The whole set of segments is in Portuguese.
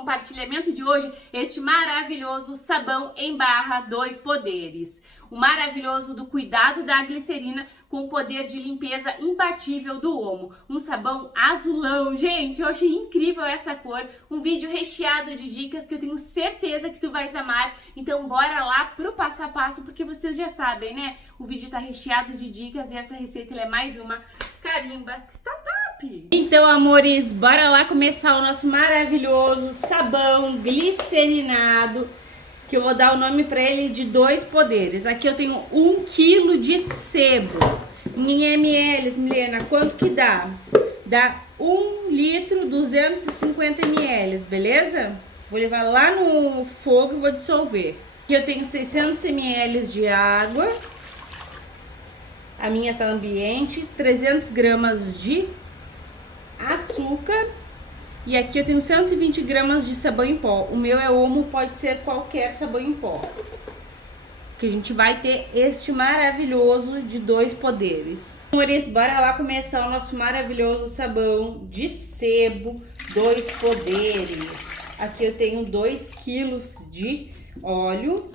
compartilhamento de hoje este maravilhoso sabão em barra 2 poderes. O maravilhoso do cuidado da glicerina com o poder de limpeza imbatível do Omo. Um sabão azulão, gente, eu achei incrível essa cor. Um vídeo recheado de dicas que eu tenho certeza que tu vais amar. Então bora lá pro passo a passo, porque vocês já sabem, né? O vídeo tá recheado de dicas e essa receita ela é mais uma carimba que está top! Então, amores, bora lá começar o nosso maravilhoso sabão glicerinado, que eu vou dar o nome para ele de 2 poderes. Aqui eu tenho 1 kg de sebo. Em ml, Milena, quanto que dá? Dá 1 litro, 250 ml, beleza? Vou levar lá no fogo e vou dissolver. Aqui eu tenho 600 ml de água. A minha tá ambiente, 300 gramas de açúcar e aqui eu tenho 120 gramas de sabão em pó. O meu é Omo, pode ser qualquer sabão em pó. Que a gente vai ter este maravilhoso de 2 poderes. Amores, bora lá começar o nosso maravilhoso sabão de sebo 2 poderes. Aqui eu tenho 2 quilos de óleo,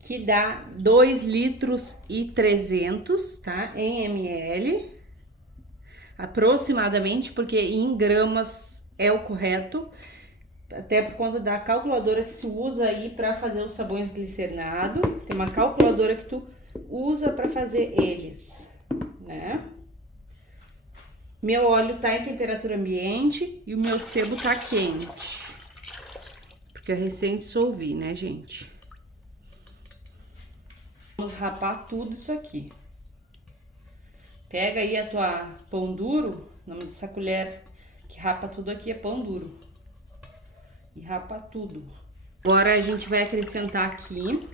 que dá 2 litros e 300, tá? Em ml, aproximadamente, porque em gramas é o correto, até por conta da calculadora que se usa aí para fazer os sabões glicerinados. Tem uma calculadora que tu usa para fazer eles, né? Meu óleo tá em temperatura ambiente e o meu sebo tá quente, porque eu recém dissolvi, né, gente? Vamos rapar tudo isso aqui. Pega aí a tua pão duro, o nome dessa colher que rapa tudo aqui é pão duro. E rapa tudo. Agora a gente vai acrescentar aqui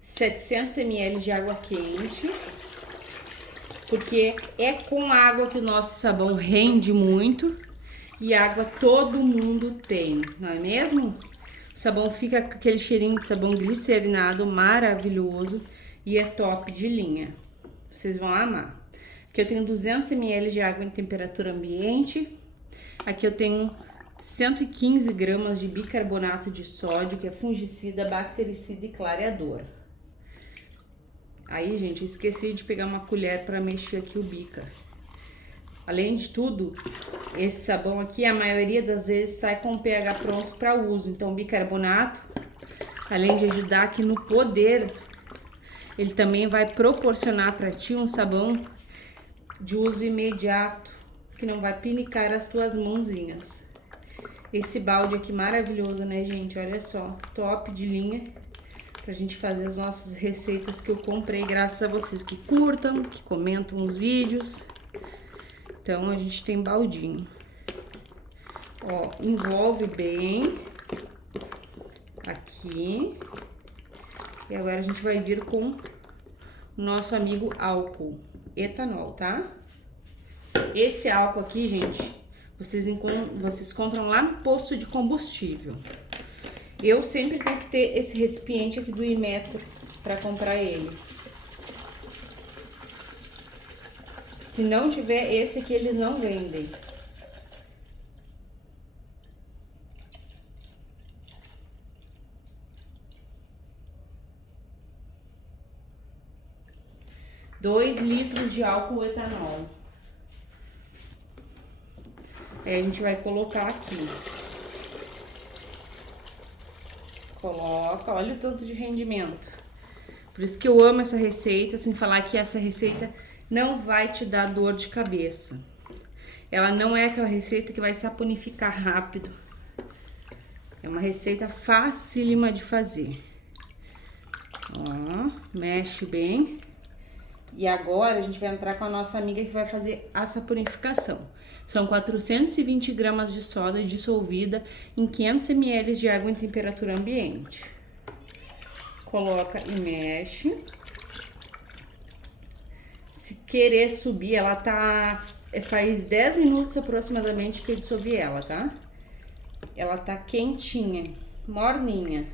700 ml de água quente, porque é com água que o nosso sabão rende muito e água todo mundo tem, não é mesmo? O sabão fica com aquele cheirinho de sabão glicerinado maravilhoso e é top de linha. Vocês vão amar. Aqui eu tenho 200 ml de água em temperatura ambiente. Aqui eu tenho 115 gramas de bicarbonato de sódio, que é fungicida, bactericida e clareador. Aí, gente, eu esqueci de pegar uma colher para mexer aqui o bica. Além de tudo, esse sabão aqui, a maioria das vezes sai com o pH pronto para uso. Então, o bicarbonato, além de ajudar aqui no poder, ele também vai proporcionar para ti um sabão de uso imediato, que não vai pinicar as tuas mãozinhas. Esse balde aqui maravilhoso, né, gente? Olha só, top de linha pra gente fazer as nossas receitas que eu comprei, graças a vocês que curtam, que comentam os vídeos. Então, a gente tem baldinho. Ó, envolve bem aqui. E agora a gente vai vir com o nosso amigo álcool etanol, tá? Esse álcool aqui, gente, vocês compram lá no posto de combustível. Eu sempre tenho que ter esse recipiente aqui do Imetro para comprar ele. Se não tiver esse aqui, eles não vendem. Dois litros de álcool etanol. Aí a gente vai colocar aqui. Coloca, olha o tanto de rendimento. Por isso que eu amo essa receita, sem falar que essa receita não vai te dar dor de cabeça. Ela não é aquela receita que vai saponificar rápido. É uma receita facílima de fazer. Ó, mexe bem. E agora a gente vai entrar com a nossa amiga que vai fazer a saponificação. São 420 gramas de soda dissolvida em 500 ml de água em temperatura ambiente. Coloca e mexe. Se querer subir, ela tá... Faz 10 minutos aproximadamente que eu dissolvi ela, tá? Ela tá quentinha, morninha.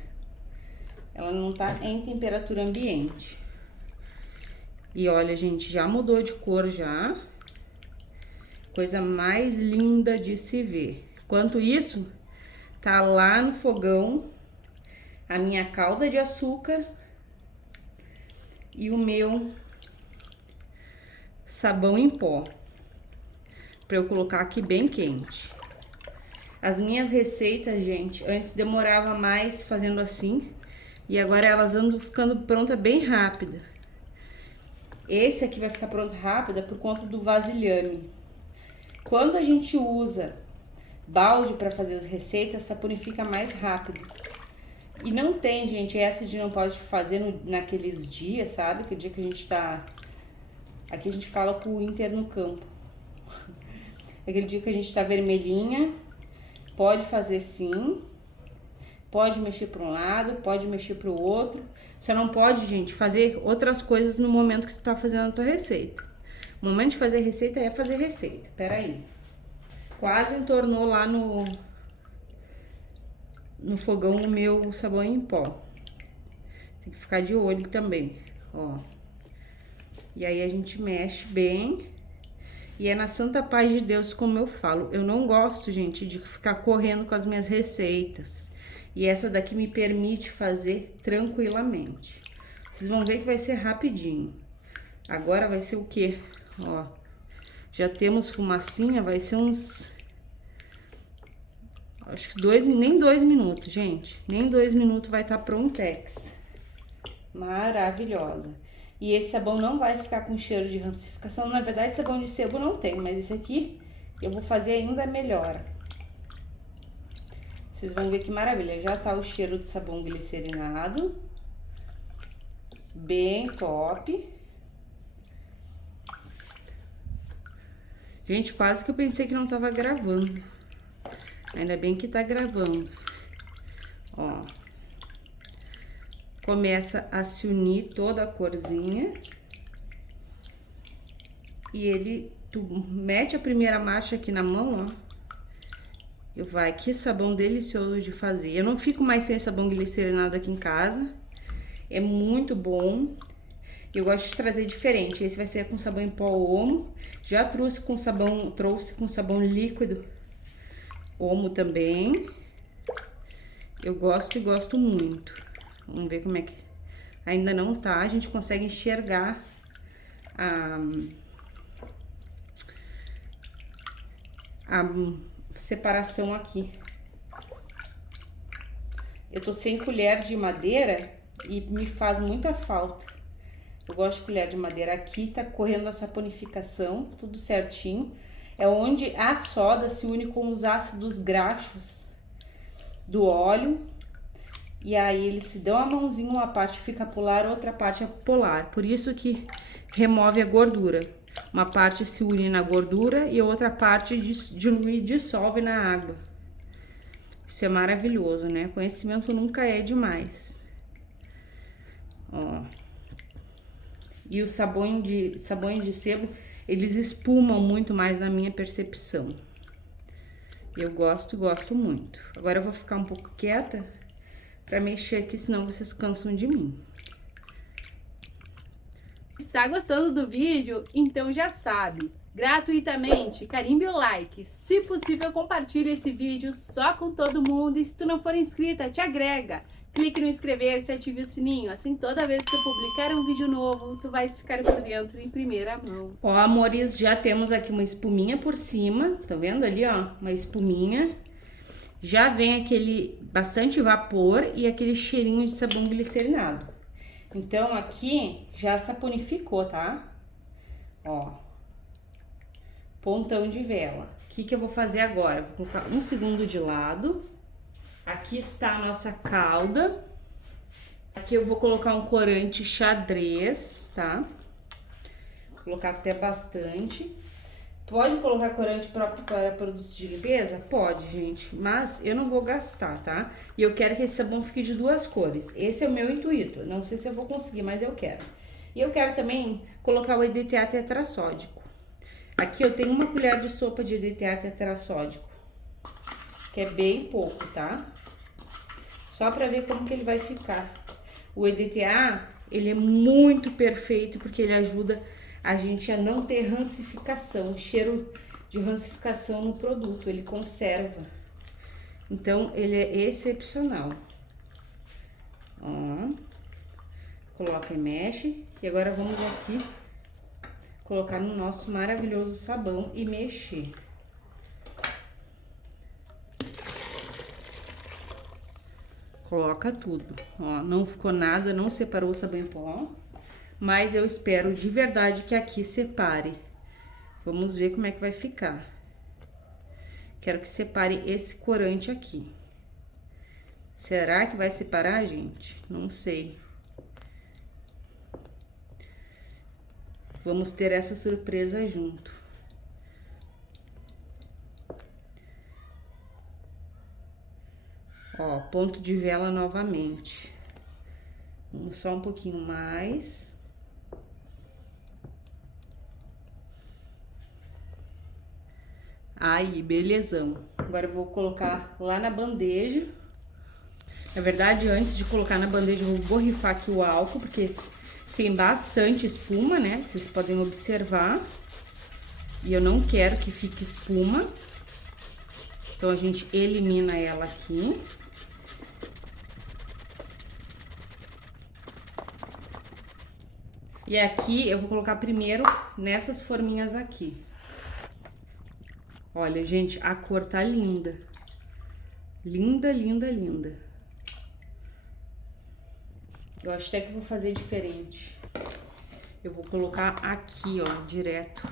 Ela não tá em temperatura ambiente. E olha, gente, já mudou de cor já. Coisa mais linda de se ver. Enquanto isso, tá lá no fogão a minha calda de açúcar e o meu sabão em pó, para eu colocar aqui bem quente. As minhas receitas, gente, antes demorava mais fazendo assim, e agora elas andam ficando pronta bem rápida. Esse aqui vai ficar pronto rápida por conta do vasilhame. Quando a gente usa balde para fazer as receitas, saponifica mais rápido. E não tem, gente, essa de não pode fazer naqueles dias, sabe? Que dia que a gente tá... Aqui a gente fala com o Inter no campo. Aquele dia que a gente tá vermelhinha, pode fazer sim. Pode mexer para um lado, pode mexer para o outro. Você não pode, gente, fazer outras coisas no momento que você tá fazendo a tua receita. O momento de fazer receita é fazer receita. Pera aí. Quase entornou lá no fogão o meu sabão em pó. Tem que ficar de olho também, ó. E aí a gente mexe bem. E é na santa paz de Deus, como eu falo. Eu não gosto, gente, de ficar correndo com as minhas receitas. E essa daqui me permite fazer tranquilamente. Vocês vão ver que vai ser rapidinho. Agora vai ser o quê? Ó, já temos fumacinha, vai ser uns... Acho que nem 2 minutos, gente. Nem 2 minutos vai estar prontex. Maravilhosa. E esse sabão não vai ficar com cheiro de rancificação. Na verdade, sabão de sebo não tem, mas esse aqui eu vou fazer ainda melhor. Vocês vão ver que maravilha. Já tá o cheiro do sabão glicerinado. Bem top. Gente, quase que eu pensei que não tava gravando. Ainda bem que tá gravando. Ó. Começa a se unir toda a corzinha. E tu mete a primeira marcha aqui na mão, ó. E vai, que sabão delicioso de fazer. Eu não fico mais sem sabão glicerinado aqui em casa. É muito bom. Eu gosto de trazer diferente. Esse vai ser com sabão em pó Omo. Já trouxe com sabão líquido Omo também. Eu gosto e gosto muito. Vamos ver como é que... Ainda não tá, a gente consegue enxergar a separação aqui. Eu tô sem colher de madeira e me faz muita falta. Eu gosto de colher de madeira. Aqui tá correndo a saponificação, tudo certinho. É onde a soda se une com os ácidos graxos do óleo. E aí eles se dão a mãozinha, uma parte fica polar, outra parte é polar. Por isso que remove a gordura. Uma parte se une na gordura e outra parte dilui e dissolve na água. Isso é maravilhoso, né? Conhecimento nunca é demais. Ó. E os sabões de sebo, eles espumam muito mais na minha percepção. Eu gosto muito. Agora eu vou ficar um pouco quieta pra mexer aqui, senão vocês cansam de mim. Está gostando do vídeo? Então já sabe, gratuitamente, carimbe o like. Se possível, compartilhe esse vídeo só com todo mundo. E se tu não for inscrita, te agrega. Clique no inscrever-se e ative o sininho. Assim, toda vez que eu publicar um vídeo novo, tu vais ficar por dentro em primeira mão. Ó, amores, já temos aqui uma espuminha por cima. Tá vendo ali, ó? Uma espuminha. Já vem aquele bastante vapor e aquele cheirinho de sabão glicerinado. Então, aqui já saponificou, tá? Ó. Pontão de vela. O que que eu vou fazer agora? Vou colocar 1 segundo de lado. Aqui está a nossa calda. Aqui eu vou colocar um corante xadrez, tá? Vou colocar até bastante. Pode colocar corante próprio para produtos de limpeza? Pode, gente, mas eu não vou gastar, tá? E eu quero que esse sabão fique de 2 cores. Esse é o meu intuito. Não sei se eu vou conseguir, mas eu quero. E eu quero também colocar o EDTA tetrassódico. Aqui eu tenho 1 colher de sopa de EDTA tetrassódico, que é bem pouco, tá? Só pra ver como que ele vai ficar. O EDTA, ele é muito perfeito porque ele ajuda a gente a não ter rancificação, cheiro de rancificação no produto, ele conserva. Então, ele é excepcional. Ó, coloca e mexe. E agora vamos aqui colocar no nosso maravilhoso sabão e mexer. Coloca tudo. Ó, não ficou nada, não separou o sabão em pó. Mas eu espero de verdade que aqui separe. Vamos ver como é que vai ficar. Quero que separe esse corante aqui. Será que vai separar, gente? Não sei. Vamos ter essa surpresa junto. Ó, ponto de vela novamente. Vamos só um pouquinho mais. Aí, belezão. Agora eu vou colocar lá na bandeja. Na verdade, antes de colocar na bandeja, eu vou borrifar aqui o álcool, porque tem bastante espuma, né? Vocês podem observar. E eu não quero que fique espuma. Então, a gente elimina ela aqui. E aqui eu vou colocar primeiro nessas forminhas aqui. Olha, gente, a cor tá linda. Linda, linda, linda. Eu acho até que vou fazer diferente. Eu vou colocar aqui, ó, direto.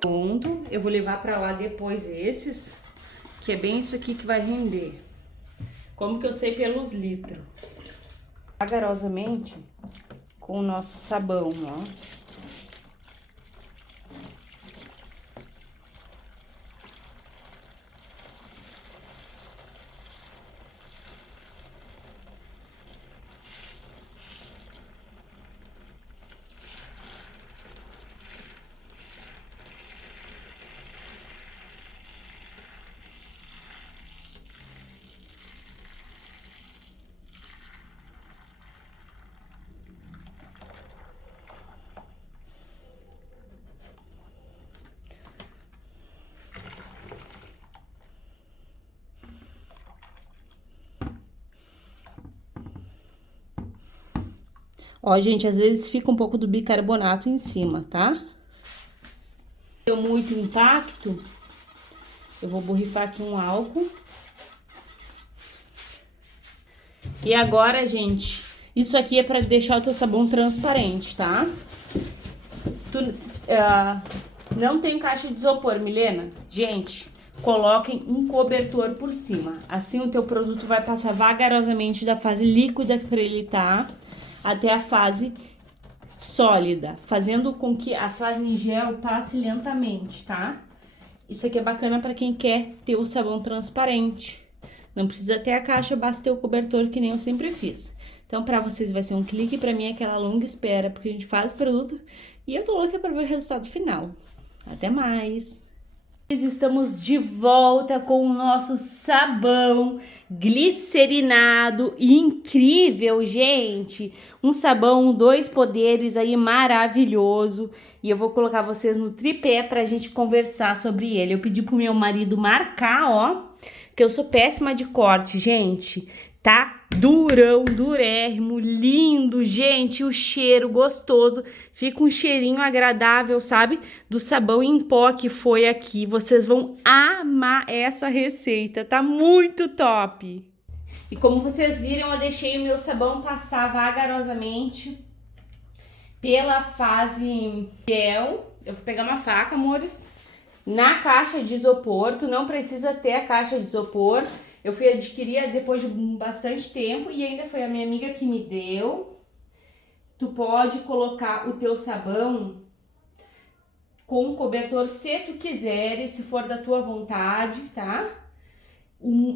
Pronto. Eu vou levar pra lá depois esses, que é bem isso aqui que vai render. Como que eu sei? Pelos litros. Vagarosamente com o nosso sabão, ó. Ó, gente, às vezes fica um pouco do bicarbonato em cima, tá? Deu muito impacto, eu vou borrifar aqui um álcool. E agora, gente, isso aqui é pra deixar o teu sabão transparente, tá? Não tem caixa de isopor, Milena? Gente, coloquem um cobertor por cima. Assim o teu produto vai passar vagarosamente da fase líquida que ele tá até a fase sólida, fazendo com que a fase em gel passe lentamente, tá? Isso aqui é bacana para quem quer ter o sabão transparente. Não precisa ter a caixa, basta ter o cobertor, que nem eu sempre fiz. Então, para vocês vai ser um clique, para mim é aquela longa espera, porque a gente faz o produto e eu tô louca para ver o resultado final. Até mais! Estamos de volta com o nosso sabão glicerinado, incrível, gente! Um sabão, 2 poderes aí, maravilhoso. E eu vou colocar vocês no tripé pra gente conversar sobre ele. Eu pedi pro meu marido marcar, ó, porque eu sou péssima de corte, gente. Tá durão, durérrimo, lindo, gente, o cheiro gostoso, fica um cheirinho agradável, sabe? Do sabão em pó que foi aqui, vocês vão amar essa receita, tá muito top! E como vocês viram, eu deixei o meu sabão passar vagarosamente pela fase gel. Eu vou pegar uma faca, amores, na caixa de isopor, tu não precisa ter a caixa de isopor. Eu fui adquirir depois de bastante tempo e ainda foi a minha amiga que me deu. Tu pode colocar o teu sabão com um cobertor se tu quiseres, se for da tua vontade, tá?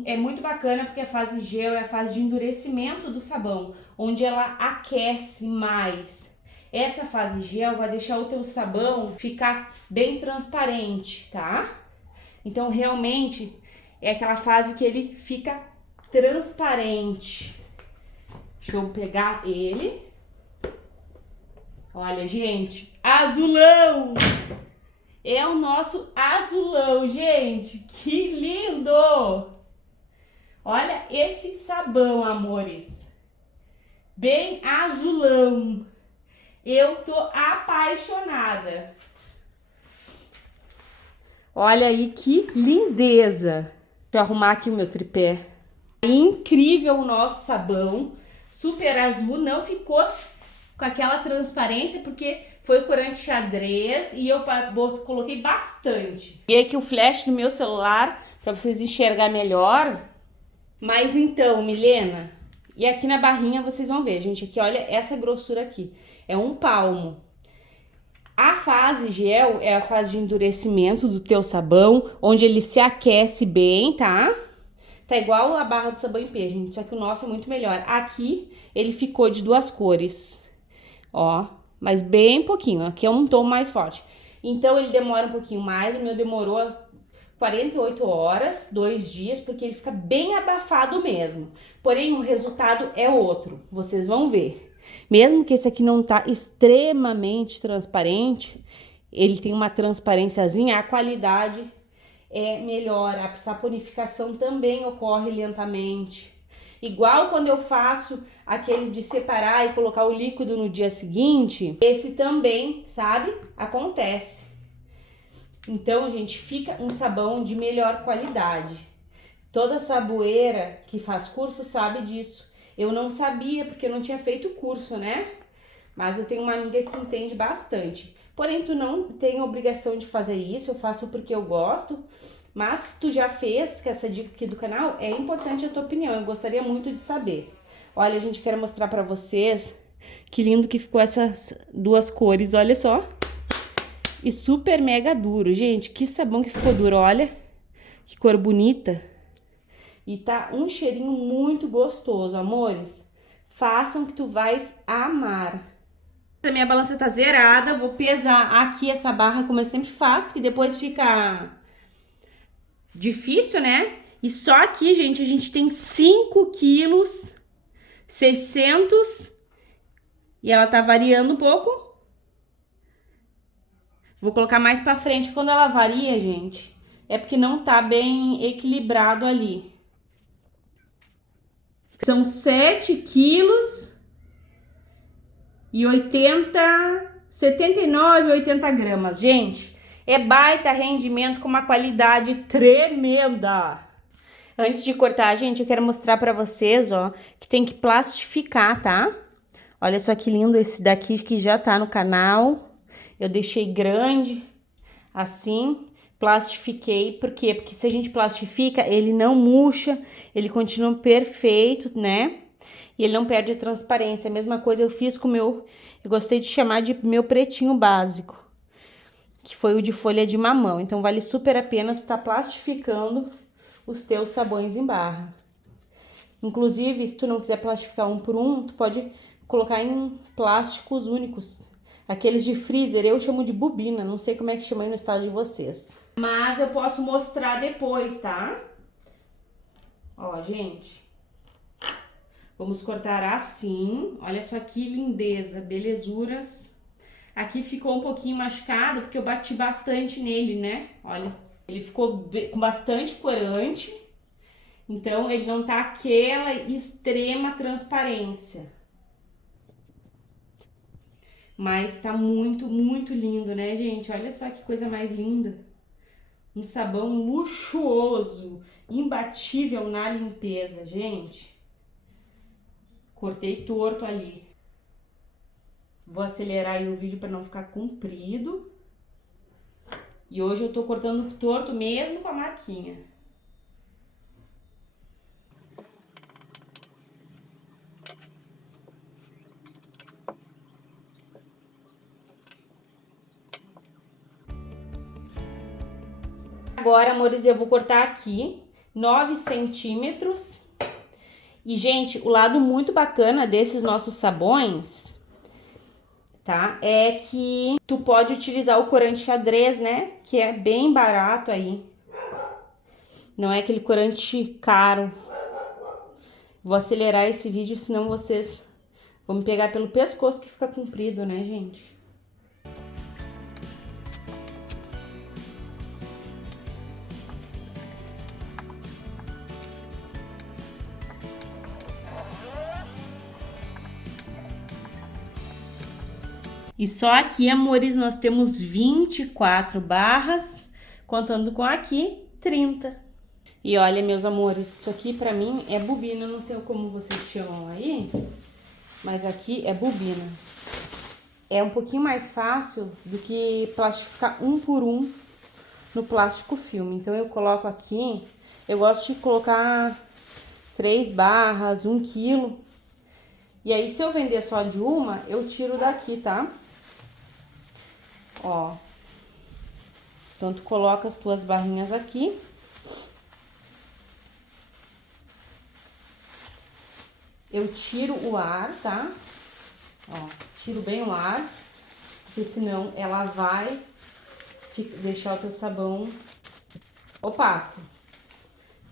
É muito bacana porque a fase gel é a fase de endurecimento do sabão, onde ela aquece mais. Essa fase gel vai deixar o teu sabão ficar bem transparente, tá? Então, realmente, é aquela fase que ele fica transparente. Deixa eu pegar ele. Olha, gente, azulão! É o nosso azulão, gente. Que lindo! Olha esse sabão, amores. Bem azulão. Eu tô apaixonada. Olha aí que lindeza. Deixa eu arrumar aqui o meu tripé. Incrível o nosso sabão. Super azul. Não ficou com aquela transparência porque foi corante xadrez e eu coloquei bastante. E aqui o flash do meu celular para vocês enxergar melhor. Mas então, Milena, e aqui na barrinha vocês vão ver, gente, aqui olha essa grossura aqui. É um palmo. A fase gel é a fase de endurecimento do teu sabão, onde ele se aquece bem, tá? Tá igual a barra do sabão em pé, gente, só que o nosso é muito melhor. Aqui ele ficou de 2 cores, ó, mas bem pouquinho. Aqui é um tom mais forte. Então ele demora um pouquinho mais, o meu demorou 48 horas, 2 dias, porque ele fica bem abafado mesmo. Porém, o resultado é outro, vocês vão ver. Mesmo que esse aqui não tá extremamente transparente, ele tem uma transparênciazinha, a qualidade é melhor, a saponificação também ocorre lentamente. Igual quando eu faço aquele de separar e colocar o líquido no dia seguinte, esse também, sabe, acontece. Então, gente, fica um sabão de melhor qualidade. Toda saboeira que faz curso sabe disso. Eu não sabia, porque eu não tinha feito curso, né? Mas eu tenho uma amiga que entende bastante. Porém, tu não tem obrigação de fazer isso, eu faço porque eu gosto. Mas se tu já fez, que essa dica aqui do canal, é importante a tua opinião, eu gostaria muito de saber. Olha, gente, quero mostrar pra vocês que lindo que ficou essas 2 cores, olha só. E super mega duro, gente, que sabão que ficou duro, olha. Que cor bonita. E tá um cheirinho muito gostoso, amores. Façam que tu vais amar. A minha balança tá zerada, vou pesar aqui essa barra como eu sempre faço, porque depois fica difícil, né? E só aqui, gente, a gente tem 5 quilos 600 e ela tá variando um pouco. Vou colocar mais pra frente, quando ela varia, gente, é porque não tá bem equilibrado ali. São 7 quilos e 79, 80 gramas. Gente, é baita rendimento com uma qualidade tremenda. Antes de cortar, gente, eu quero mostrar pra vocês, ó, que tem que plastificar, tá? Olha só que lindo esse daqui que já tá no canal. Eu deixei grande, assim, plastifiquei. Por quê? Porque se a gente plastifica, ele não murcha, ele continua perfeito, né? E ele não perde a transparência. A mesma coisa eu fiz com o meu, eu gostei de chamar de meu pretinho básico, que foi o de folha de mamão. Então vale super a pena tu tá plastificando os teus sabões em barra. Inclusive, se tu não quiser plastificar um por um, tu pode colocar em plásticos únicos. Aqueles de freezer, eu chamo de bobina, não sei como é que chama aí no estado de vocês. Mas eu posso mostrar depois, tá? Ó, gente. Vamos cortar assim. Olha só que lindeza, belezuras. Aqui ficou um pouquinho machucado, porque eu bati bastante nele, né? Olha, ele ficou com bastante corante. Então, ele não tá aquela extrema transparência. Mas tá muito, muito lindo, né, gente? Olha só que coisa mais linda. Um sabão luxuoso, imbatível na limpeza, gente. Cortei torto ali. Vou acelerar aí o vídeo para não ficar comprido. E hoje eu tô cortando torto mesmo com a marquinha. Agora, amores, eu vou cortar aqui 9 centímetros. E, gente, o lado muito bacana desses nossos sabões, tá? É que tu pode utilizar o corante xadrez, né? Que é bem barato aí. Não é aquele corante caro. Vou acelerar esse vídeo, senão vocês Vamos pegar pelo pescoço que fica comprido, né, gente? E só aqui, amores, nós temos 24 barras, contando com aqui, 30. E olha, meus amores, isso aqui pra mim é bobina, não sei como vocês chamam aí, mas aqui é bobina. É um pouquinho mais fácil do que plastificar um por um no plástico filme. Então eu coloco aqui, eu gosto de colocar 3 barras, 1 quilo. E aí se eu vender só de uma, eu tiro daqui, tá? Ó. Então tu coloca as tuas barrinhas aqui. Eu tiro o ar, tá? Ó, tiro bem o ar, porque senão ela vai deixar o teu sabão opaco.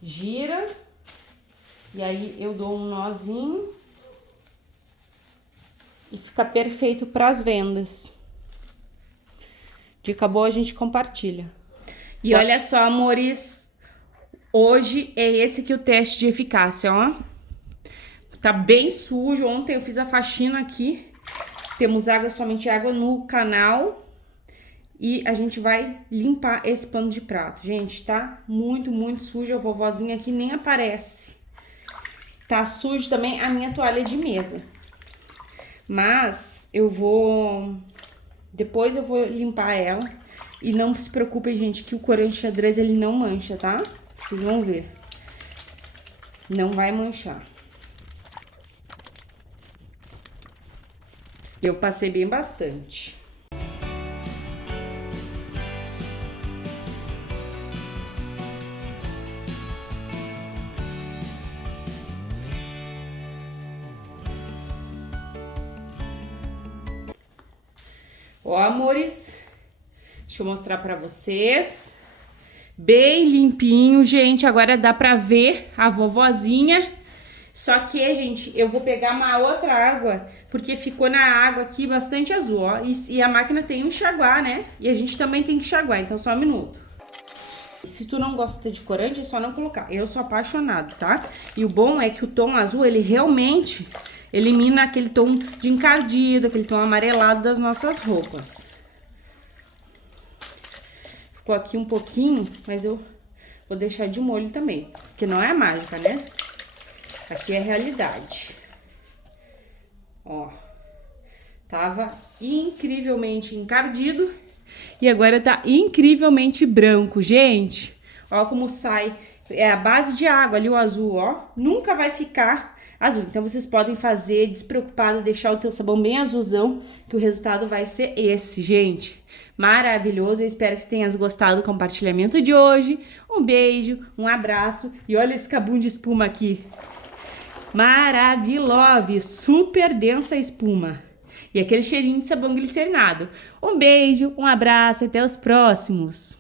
Gira, e aí eu dou um nozinho e fica perfeito para as vendas. Dica boa, a gente compartilha. E olha só, amores, hoje é esse aqui o teste de eficácia, ó. Tá bem sujo, ontem eu fiz a faxina aqui, temos água, somente água no canal. E a gente vai limpar esse pano de prato. Gente, tá muito, muito sujo, a vovozinha aqui nem aparece. Tá sujo também a minha toalha de mesa. Mas eu vou... depois eu vou limpar ela. E não se preocupem, gente, que o corante xadrez ele não mancha, tá? Vocês vão ver. Não vai manchar. Eu passei bem bastante. Ó, amores, deixa eu mostrar pra vocês. Bem limpinho, gente. Agora dá pra ver a vovozinha. Só que, gente, eu vou pegar uma outra água, porque ficou na água aqui bastante azul, ó. E a máquina tem um enxaguar, né? E a gente também tem que enxaguar, então só um minuto. Se tu não gosta de corante, é só não colocar. Eu sou apaixonado, tá? E o bom é que o tom azul, ele realmente elimina aquele tom de encardido, aquele tom amarelado das nossas roupas. Ficou aqui um pouquinho, mas eu vou deixar de molho também, porque não é mágica, né? Aqui é realidade. Ó, tava incrivelmente encardido e agora tá incrivelmente branco, gente. Ó como sai, é a base de água ali, o azul, ó. Nunca vai ficar azul. Então vocês podem fazer despreocupado, deixar o teu sabão bem azulzão, que o resultado vai ser esse, gente. Maravilhoso, eu espero que tenhas gostado do compartilhamento de hoje. Um beijo, um abraço e olha esse cabum de espuma aqui. Maravilhosa, super densa a espuma. E aquele cheirinho de sabão glicerinado. Um beijo, um abraço, até os próximos.